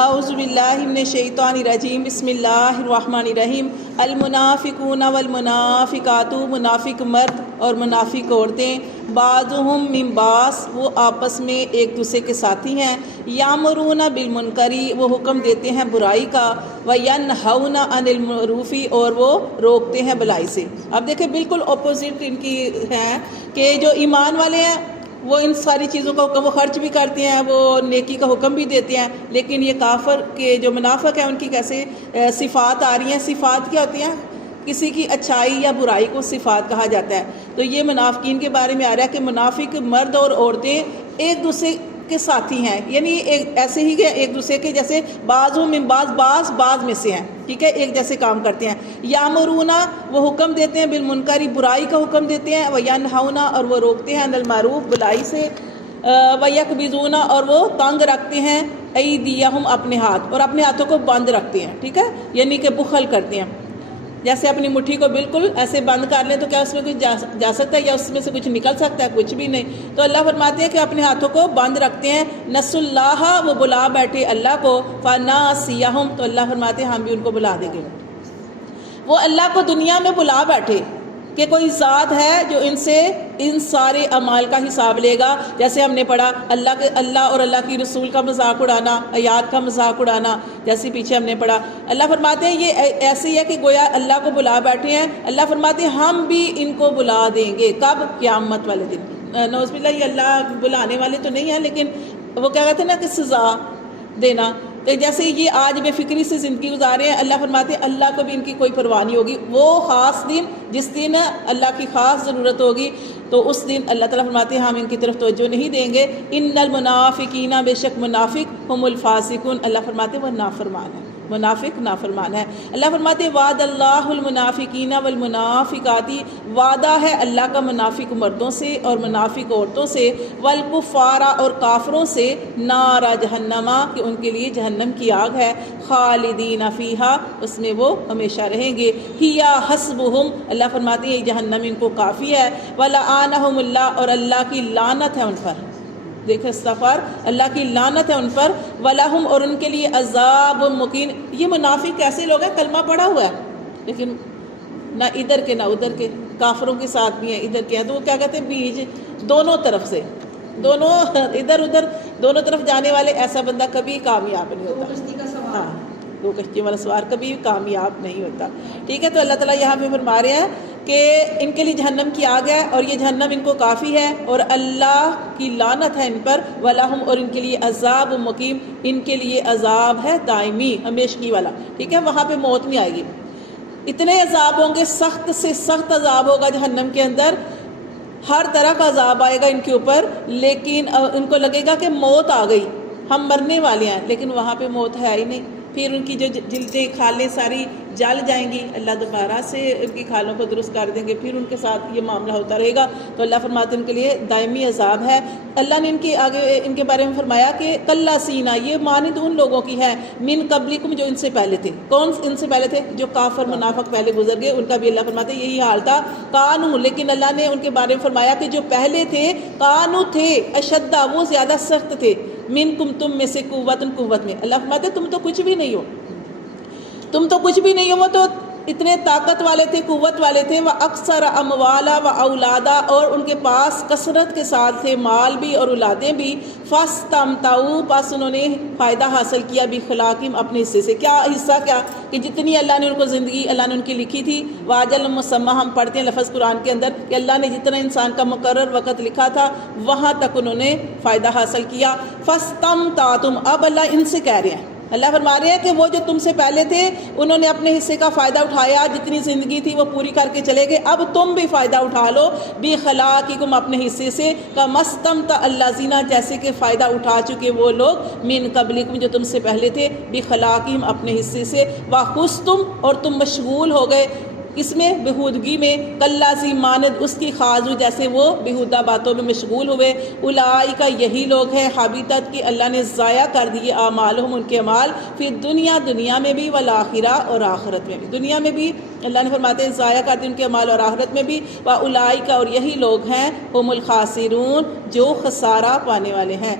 اعوذ باللہ من الشیطان الرجیم بسم اللہ الرحمن الرحیم المنافقون والمنافقات منافق مرد اور منافق عورتیں بعضهم من بعض وہ آپس میں ایک دوسرے کے ساتھی ہیں یامرون بالمنکر وہ حکم دیتے ہیں برائی کا وینہون عن المعروف اور وہ روکتے ہیں بلائی سے۔ اب دیکھیں بالکل اپوزٹ ان کی ہے کہ جو ایمان والے ہیں وہ ان ساری چیزوں کا حکم وہ خرچ بھی کرتے ہیں، وہ نیکی کا حکم بھی دیتے ہیں، لیکن یہ کافر کے جو منافق ہیں ان کی کیسے صفات آ رہی ہیں۔ صفات کیا ہوتی ہیں؟ کسی کی اچھائی یا برائی کو صفات کہا جاتا ہے۔ تو یہ منافقین کے بارے میں آ رہا ہے کہ منافق مرد اور عورتیں ایک دوسرے کے ساتھی ہیں، یعنی ایسے ہی کہ ایک دوسرے کے جیسے بعضوں میں بعض میں سے ہیں، ٹھیک ہے، ایک جیسے کام کرتے ہیں۔ یامرون وہ حکم دیتے ہیں بالمنکر برائی کا حکم دیتے ہیں، وینہون اور وہ روکتے ہیں عن المعروف بلائی سے، ویقبضون اور وہ تنگ رکھتے ہیں ایدیہم اپنے ہاتھ اور اپنے ہاتھوں کو بند رکھتے ہیں، ٹھیک ہے، یعنی کہ بخل کرتے ہیں۔ جیسے اپنی مٹھی کو بالکل ایسے بند کر لیں تو کیا اس میں کچھ جا سکتا ہے یا اس میں سے کچھ نکل سکتا ہے؟ کچھ بھی نہیں۔ تو اللہ فرماتے ہیں کہ اپنے ہاتھوں کو بند رکھتے ہیں۔ نسوا اللہ وہ بلا بیٹھے اللہ کو، فناسیہم تو اللہ فرماتے ہیں ہم بھی ان کو بلا دیں گے۔ وہ اللہ کو دنیا میں بلا بیٹھے کہ کوئی ذات ہے جو ان سے ان سارے اعمال کا حساب لے گا، جیسے ہم نے پڑھا اللہ اور اللہ کی رسول کا مذاق اڑانا، آیات کا مذاق اڑانا، جیسے پیچھے ہم نے پڑھا۔ اللہ فرماتے ہیں یہ ایسے ہی ہے کہ گویا اللہ کو بلا بیٹھے ہیں۔ اللہ فرماتے ہیں ہم بھی ان کو بلا دیں گے، کب؟ قیامت والے دن۔ نعوذ باللہ، یہ اللہ بلانے والے تو نہیں ہیں، لیکن وہ کیا کہتے ہیں نا کہ سزا دینا۔ تو جیسے یہ آج بے فکری سے زندگی گزارے ہیں، اللہ فرماتے ہیں اللہ کو بھی ان کی کوئی پرواہ نہیں ہوگی۔ وہ خاص دن جس دن اللہ کی خاص ضرورت ہوگی تو اس دن اللہ تعالیٰ فرماتے ہیں ہم ان کی طرف توجہ نہیں دیں گے۔ ان المنافقین بے شک منافق ہم الفاسقون اللہ فرماتے ہیں وہ نافرمان ہے، منافق نافرمان ہے۔ اللہ فرماتے ہیں وعد اللہ المنافقین والمنافقات وعدہ ہے اللہ کا منافق مردوں سے اور منافق عورتوں سے، والکفار اور کافروں سے، نار جہنم کہ ان کے لیے جہنم کی آگ ہے، خالدین فیہا اس میں وہ ہمیشہ رہیں گے، ہیا حسبہم اللہ فرماتے ہیں یہ جہنم ان کو کافی ہے، ولعنہم اللہ اور اللہ کی لعنت ہے ان پر، دیکھیں استغفار، اللہ کی لعنت ہے ان پر، وَلَهُمْ اور ان کے لیے عذاب مقیم۔ یہ منافق کیسے لوگ ہیں؟ کلمہ پڑھا ہوا ہے لیکن نہ ادھر کے نہ ادھر کے، کافروں کے ساتھ بھی ہیں ادھر کے ہیں، تو وہ کیا کہتے ہیں بیج دونوں طرف سے، دونوں ادھر ادھر دونوں طرف جانے والے، ایسا بندہ کبھی کامیاب نہیں ہوتا۔ ہاں، دو کشتیوں والا سوار کبھی کامیاب نہیں ہوتا، ٹھیک ہے۔ تو اللہ تعالیٰ یہاں پہ فرما رہے ہیں کہ ان کے لیے جہنم کی آگ ہے اور یہ جہنم ان کو کافی ہے اور اللہ کی لعنت ہے ان پر، وَلَهُمْ اور ان کے لیے عذاب مقیم ان کے لیے عذاب ہے دائمی ہمیشگی والا، ٹھیک ہے، وہاں پہ موت نہیں آئے گی۔ اتنے عذاب ہوں گے، سخت سے سخت عذاب ہوگا جہنم کے اندر، ہر طرح کا عذاب آئے گا ان کے اوپر، لیکن ان کو لگے گا کہ موت آ گئی، ہم مرنے والے ہیں، لیکن وہاں پہ موت ہے ہی نہیں۔ پھر ان کی جو جلدیں کھالیں ساری جل جائیں گی، اللہ دوبارہ سے ان کی کھالوں کو درست کر دیں گے، پھر ان کے ساتھ یہ معاملہ ہوتا رہے گا۔ تو اللہ فرماتے ہیں ان کے لیے دائمی عذاب ہے۔ اللہ نے ان کے آگے ان کے بارے میں فرمایا کہ کلا سینا یہ مانند ان لوگوں کی ہے من قبلکم جو ان سے پہلے تھے۔ کون ان سے پہلے تھے؟ جو کافر منافق پہلے گزر گئے، ان کا بھی اللہ فرماتے ہیں یہی حال تھا۔ کانو لیکن اللہ نے ان کے بارے میں فرمایا کہ جو پہلے تھے، کانو تھے اشدہ وہ زیادہ سخت تھے، منکم تم میں سے قوت میں، اللہ فرماتے تم تو کچھ بھی نہیں ہو، تم تو کچھ بھی نہیں ہو، وہ تو اتنے طاقت والے تھے، قوت والے تھے، وہ اکثر اموالا و اولادا اور ان کے پاس کثرت کے ساتھ تھے مال بھی اور اولادیں بھی، فاستمتعوا پس انہوں نے فائدہ حاصل کیا بخلاقہم اپنے حصے سے۔ کیا حصہ؟ کیا کہ جتنی اللہ نے ان کو زندگی اللہ نے ان کی لکھی تھی، واجل مسمى ہم پڑھتے ہیں لفظ قرآن کے اندر کہ اللہ نے جتنا انسان کا مقرر وقت لکھا تھا وہاں تک انہوں نے فائدہ حاصل کیا۔ فاستمتعتم اب اللہ ان سے کہہ رہے ہیں، اللہ فرما رہے ہیں کہ وہ جو تم سے پہلے تھے انہوں نے اپنے حصے کا فائدہ اٹھایا، جتنی زندگی تھی وہ پوری کر کے چلے گئے، اب تم بھی فائدہ اٹھا لو بخلاقکم اپنے حصے سے، کما استمتع الذین جیسے کہ فائدہ اٹھا چکے وہ لوگ من قبلکم جو تم سے پہلے تھے، بخلاقہم اپنے حصے سے، واخذتم اور تم مشغول ہو گئے اس میں بہودگی میں، کلازی ماند اس کی خاضو جیسے وہ بہودہ باتوں میں مشغول ہوئے، اولئک یہی لوگ ہیں حبیطت کہ اللہ نے ضائع کر دیے اعمالہم ان کے اعمال، پھر دنیا میں بھی والآخرہ اور آخرت میں بھی، دنیا میں بھی اللہ نے فرماتے ہیں ضائع کر دی ان کے اعمال اور آخرت میں بھی، واولئک اور یہی لوگ ہیں ہم الخاسرون جو خسارہ پانے والے ہیں۔